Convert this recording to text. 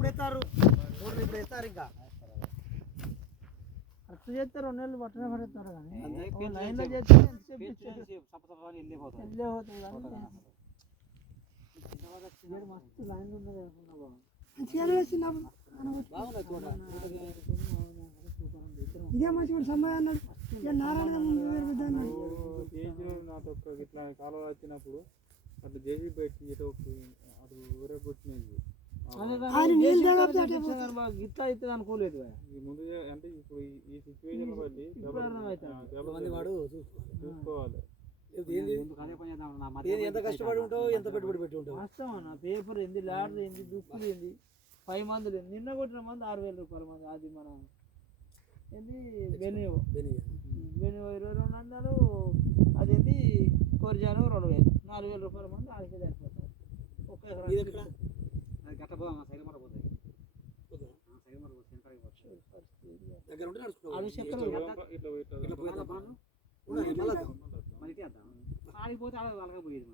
ఇప్పుడు ఎత్తారు ఇప్పుడు ఎత్తారు ఇంకా ఖర్చు చేస్తే 2 నెలలు పట్టనే పడేస్తారు కానీ లైన్లో వెళ్ళే చేస్తే మస్తు లైన్లు ఉన్నది ఇదే మంచి సమయం అన్నాడు నారాయణ నాతో ఇట్లా కాలువ వచ్చినప్పుడు అట్లా జేసీ పెట్టి అటు ఊరే కొట్టినది గిట్లా అవుతుంది అనుకోలేదు ముందు అంటే ఇప్పుడు ఈ సిచ్యువేషన్ బట్టి చూసుకోవాలి ఎంత కష్టపడి ఉంటావు ఎంత పెట్టుబడి పెట్టి ఉంటావు వాస్తవం అన్న పేపర్ ఏంది లాడర్ ఏంది దుక్కులు ఏంది 5 మందులు ఏంది నిన్న కొట్టిన మంది 6,000 రూపాయల మంది అది మన ఏంది బెనియో 2200 అదేంది కొరిజాను 2,000 4,000 రూపాయల మంది ఆడికి సరిపోతారు ఒక్క ఆడిపోతే ఆడపోయేది